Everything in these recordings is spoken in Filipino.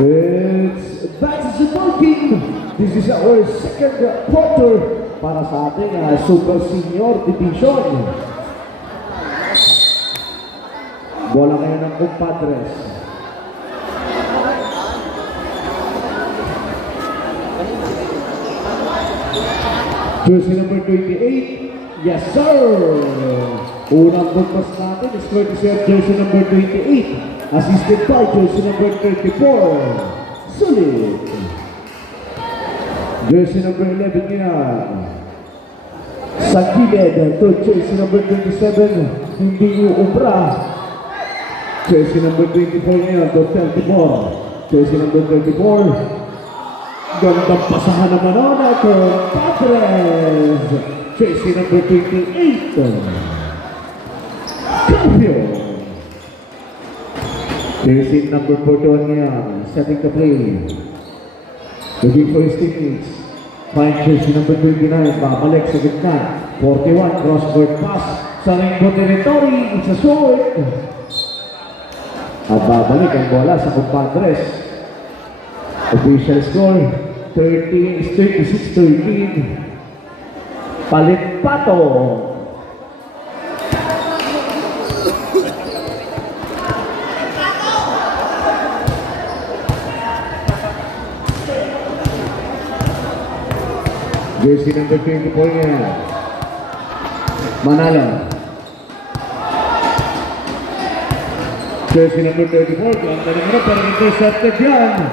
It's back to the ball team. This is our second quarter para sa ating Super Senior Division. Bola kayo ng kumpadres. Jersey number 28. Yes, sir! Unang bugpas natin is courtesy of jersey number 28. Assisted by jersey number 34. Sulit! Jersey number 11 yan. Sa gilid to jersey number 27. Hindi uubra. Jersey number 24 yan to 34. Jersey number 34. Gandang pasahan naman nun at Padres. Jersey number 28. Champion. Jersey number 41 yan. Setting the play. Looking for his teammates. Find jersey number 29. Babalik sa gitna. 41. Crossboard pass. Sa rainbow territory. It's a short. At babalik ang bola sa Compadres. Official score. 36-13. Palit pato. Jersey number 24 yan. Manalo. Jersey number 34. Ganda naman pero intercepted yan.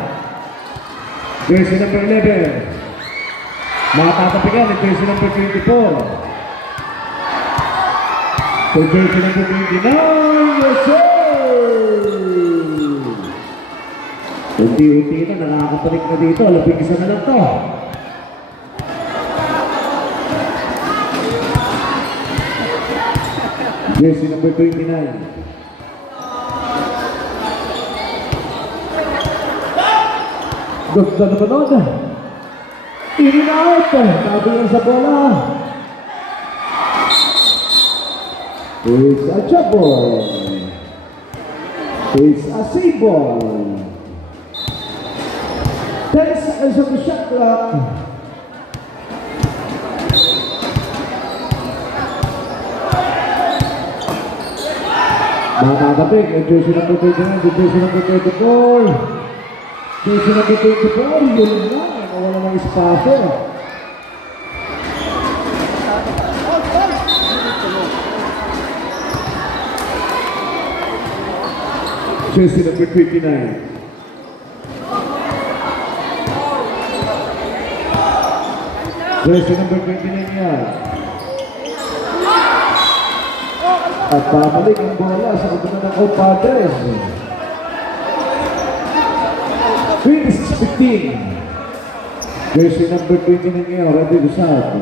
Jersey number 11. Makatatapigan ang jersey number 24. So jersey number 29. Yes, sir! Unti-unti na nakakapalik na dito. Lapig isa na lang to. Jersey number 29. Ganda naman nun. In out. Sabi lang sa bola. It's a jump ball. It's a save ball. 10 seconds of the shot clock. Makakapig ang jersey number 29, jersey number 34. Jersey number 24, yun lang. Nawala ng espasyo. Jersey number 29. Jersey number 29 yan. At babalik ang bola sa kabila ng Compadres. 26-15. Jersey number 29 ngayon, ready to start.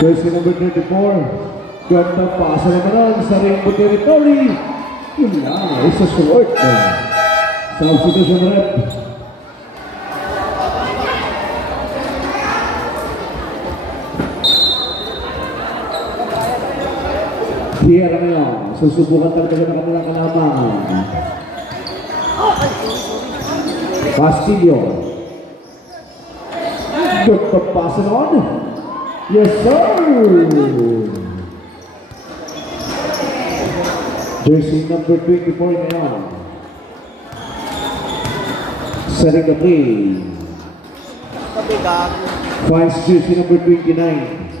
Jersey number 34. Ganda pasa naman nun sa rainbow territory. Yun lang, isa short. Substitution rep. Here ngayon, susubukan talaga ng kanilang kalamangan. Castillo. Good passing on. Yes, sir. Jersey number 24 ngayon. Setting the play. Finds jersey number 29.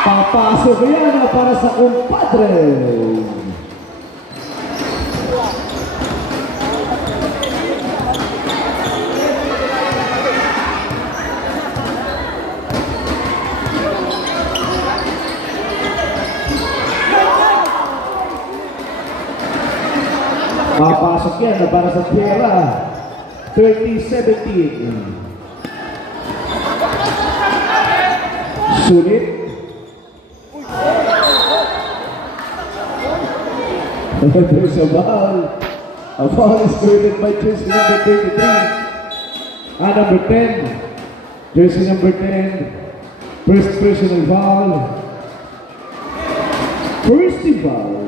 Papasok yan para sa Compadres. Papasok yan para sa Tierra. 30-17. Sulit. There's a foul. A foul is committed by jersey number 33. Number 10. Jersey number 10. First personal foul. First team foul.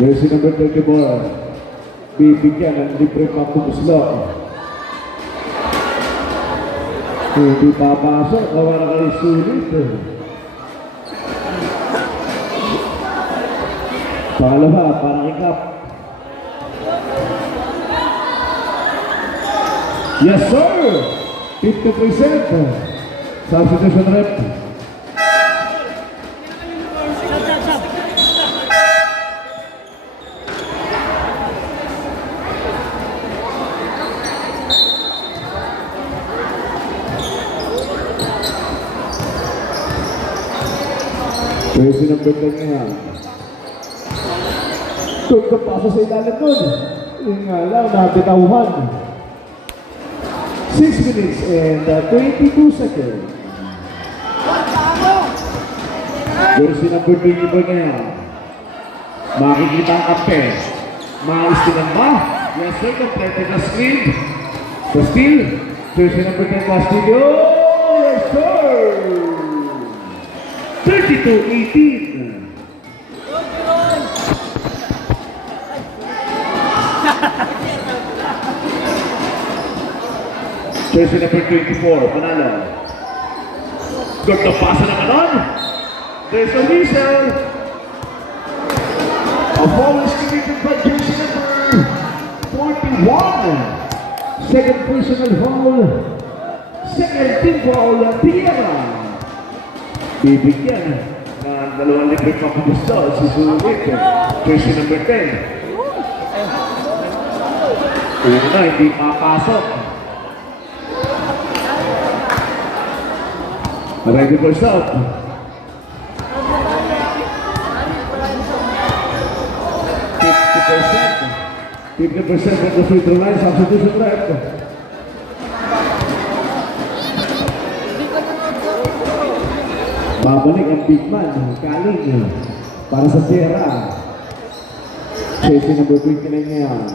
Jersey number 34. Bibigyan ng libre pagpupuslok. Hindi papasok. Kawala kayo sulit. Pangalawa, parang ikap. Yes, sir! 50%. Substitution rep. Jersey number 10 nga. Doon ka paso sa ilalim nun. Yung nga lang, nabitawhan. 6 minutes and 22 seconds. Jersey number 24 nga. Makikita ang kape. Maistinan ba? Yes sir, complete na screen. The steal. Jersey number 10 Castillo. Yes sir! 32-18. Jersey number 24, Panalo. Good na pasa naman nun. There's a whistle. A foul is committed by jersey number 41. Second personal foul. Second team foul, Tierra. Bibigyan ng dalawang libre papagusto si Sulit. Jersey number 10. Una, hindi papasok. Ready for shot. 50% from the free throw line, substitution rep. Babalik ang big man, Kaling, para sa Sierra. Jersey number 29 ngayon.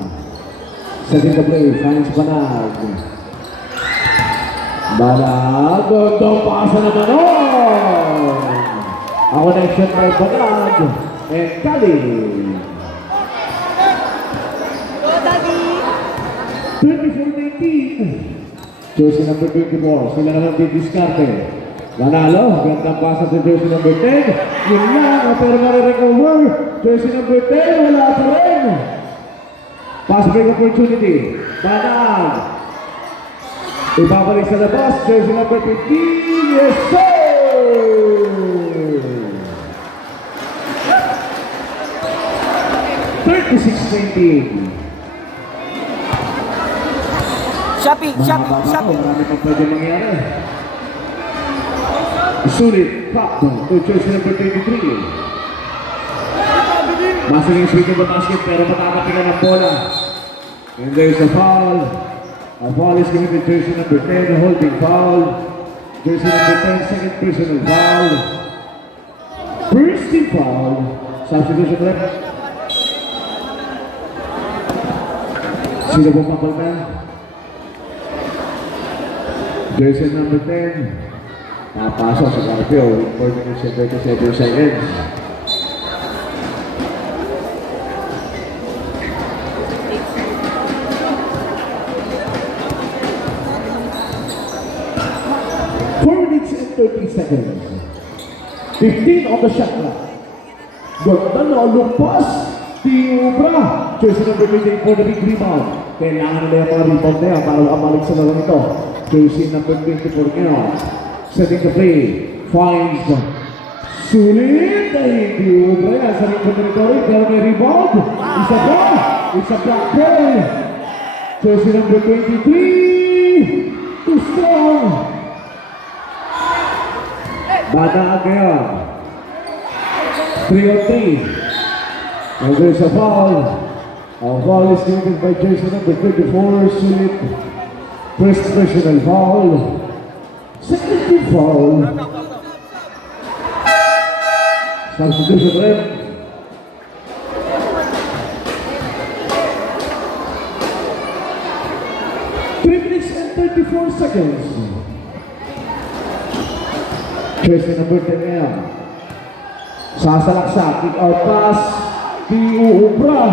Setting the play, finds Banag. Banag, gandang pasa naman nun! A connection by Banag and Kaling. 24-19. Jersey number 24, sila naman didiskarte. Manalo, gandang pasa sa jersey number 10. Yun lang, pero marirecover. Jersey number 10, wala pa rin. Pass break opportunity. Banag. Ibabalik sa labas. Jersey number 15. Yes, sir! 36-19. Shopee. Marami pang pwede mangyari. Sulit, pop to jersey number 23. Masing yung swing ng basket pero matakapigan ng bola. And there's a foul. A foul is given to jersey number 10, a holding foul. Jersey number 10, second personal foul. First team foul. Substitution rep. Sino pong papaltan? Jersey number 10. Napasok sa Carpio, 4 minutes and 37 seconds. Minutes and 30 seconds. 15 on the shot clock. Ganda na lumpas. Tiubra. Jersey number 28 for the big rebound. Kailangan nila yung mga rebound na yan para makabalik sa laro nito. Jersey number 24 ngayon. Setting the play. Finds Sulit. Ay, Tiubra yan sa ring territory. Pero may rebound. Isa ba? It's a block play. Jersey number 23. Too strong. Banag ngayon. 3-on-3. And there's a foul. A foul is given by jersey number 24, Sulit. First personal foul. Second team foul. Substitution rep. Minutes and 34 seconds. Jersey number 10 ngayon. Sasalaksa, kick out pass, D.U. Ubra.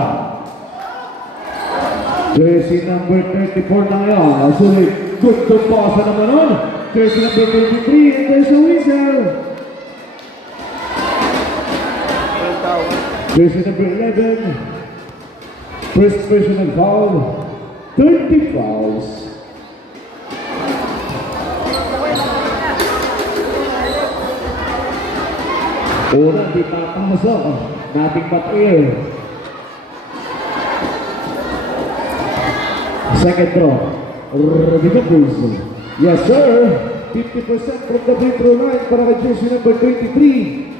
Jersey number 34 na ngayon. Sulit, good pass na naman nun. Jersey number 23, and there's a whistle. Jersey number 11, first personal foul, 30 fouls. Una, di papasok. Nating Patriel. Second throw. Rodriguez. Yes, sir. 50% from the free throw line para kay jersey number 23.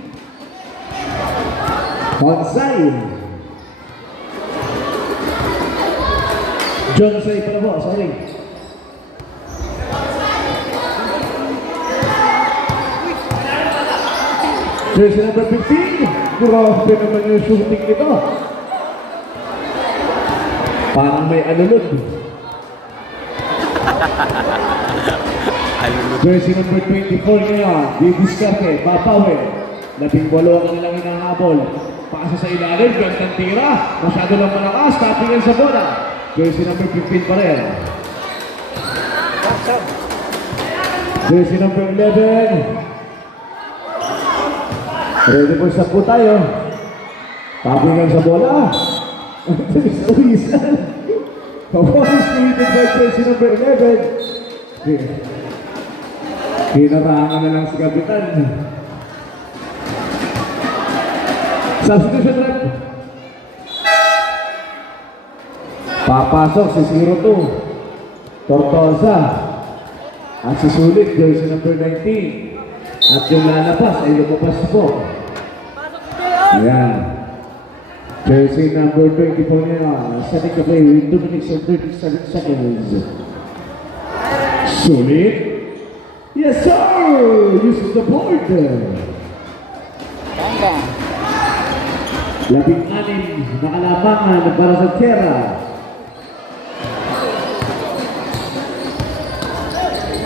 Onside. John Say pala po, sorry. Jersey number 15. Grabe naman yung shooting nito. Parang may alulod. Jersey number 24 ngayon. Didiskarte, Bapawin. 18 ang nilang hinahabol. Pasa sa ilalim, gandang tira. Masyado lang malakas, tatingan sa bola. Jersey number 15 pa rin. Jersey number 11. Ready for sapo tayo. Tatingan sa bola. There's a whistle. Pawawis created by jersey number 11. Hinarangan na lang si Kapitan. Substitution rep. Papasok si 02. Tortosa. At si Sulit, jersey number 19. At yung lalabas ay lumabas po. Ayan. Jersey number 24 niya. Setting the play with 2 minutes and 37 seconds. Sulit. Yes, sir! Uses the board. Labing-anim na kalamangan para sa Tierra.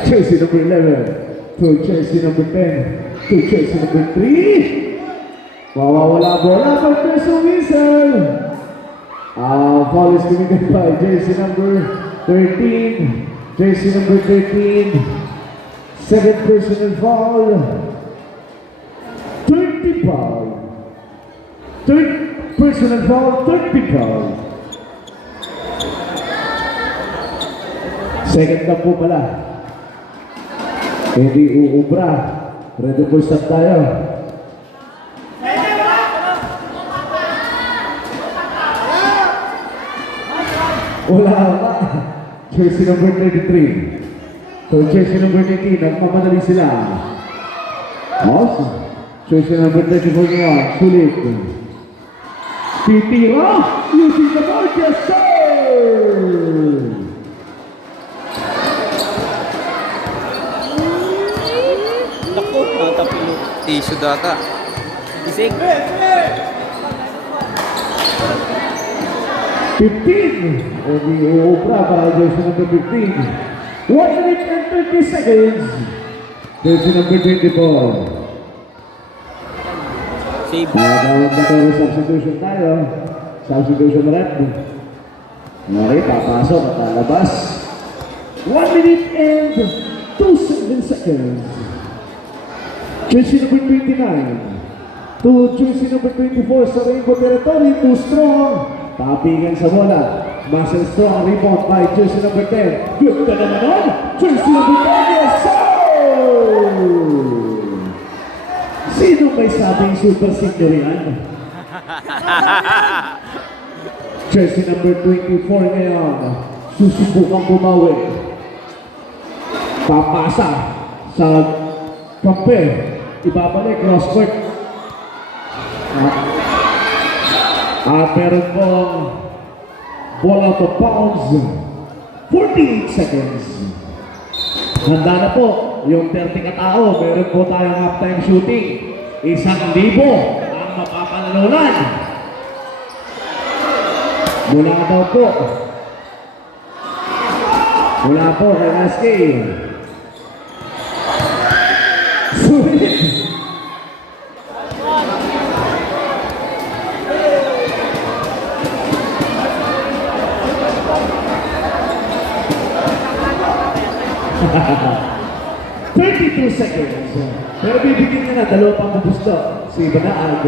Jersey number 11 to jersey number 10 to jersey number 3. Mawawala bola for Perso Whistle. Foul is committed by jersey number 13. Jersey number 13. 7 personal foul. 30 foul. Third personal foul, 30 foul. Second na po pala. Hindi uubra. Ready for stop tayo. Wala pa. Jersey number 33. So jersey number 18, nagmamadali sila. Awesome. Jersey number 34 ngayon, Sulit. Titira! Using the ball, yes sir! Naku, matapilo. Tissue data. Isig. 15. Hindi uubra para jersey number 15. 1 minute and 30 seconds. Jersey number 24. Save. Tawag na tayo substitution tayo. Substitution rep. Mari, papasok at lalabas. 1 minute and 27 seconds. Jersey number 29 to jersey number 24 sa Rainbow Territory. Too strong. Tapingan sa bola. Muscle strong rebound by jersey number 10. Good na naman on. Jersey number 10. Yes, sir! Sino may sabing super senior yan? Jersey number 24 ngayon. Susubukang bumawi. Papasa sa kampe. Ibabalik, cross court. At meron pong ball out of bounds. 48 seconds. Handa na po yung 30 katao. Meron po tayong halftime shooting. 1,000 ang mapapanalunan. Mula daw po. Mula po kay Aski. Sulit. 32 seconds. Pero bibigyan niya na, dalawa pang gusto. Si Banaag.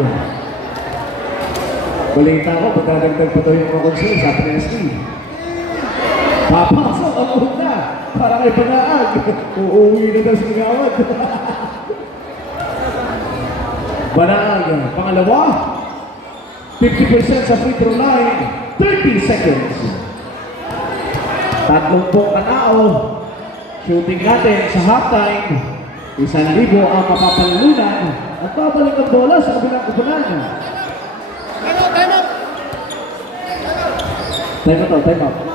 Balita ko, magdadagdag pa ito yung mga konsul sa PNSD. Papasok ang una para kay Banaag. Uuwi na daw si Gawad. Banaag, pangalawa. 50% sa free throw line. 30 seconds. 30 kanao. Shooting natin sa halftime. 1,000 ang mapapalalunan at babalik ang bola sa kabilang kupunan. Time out!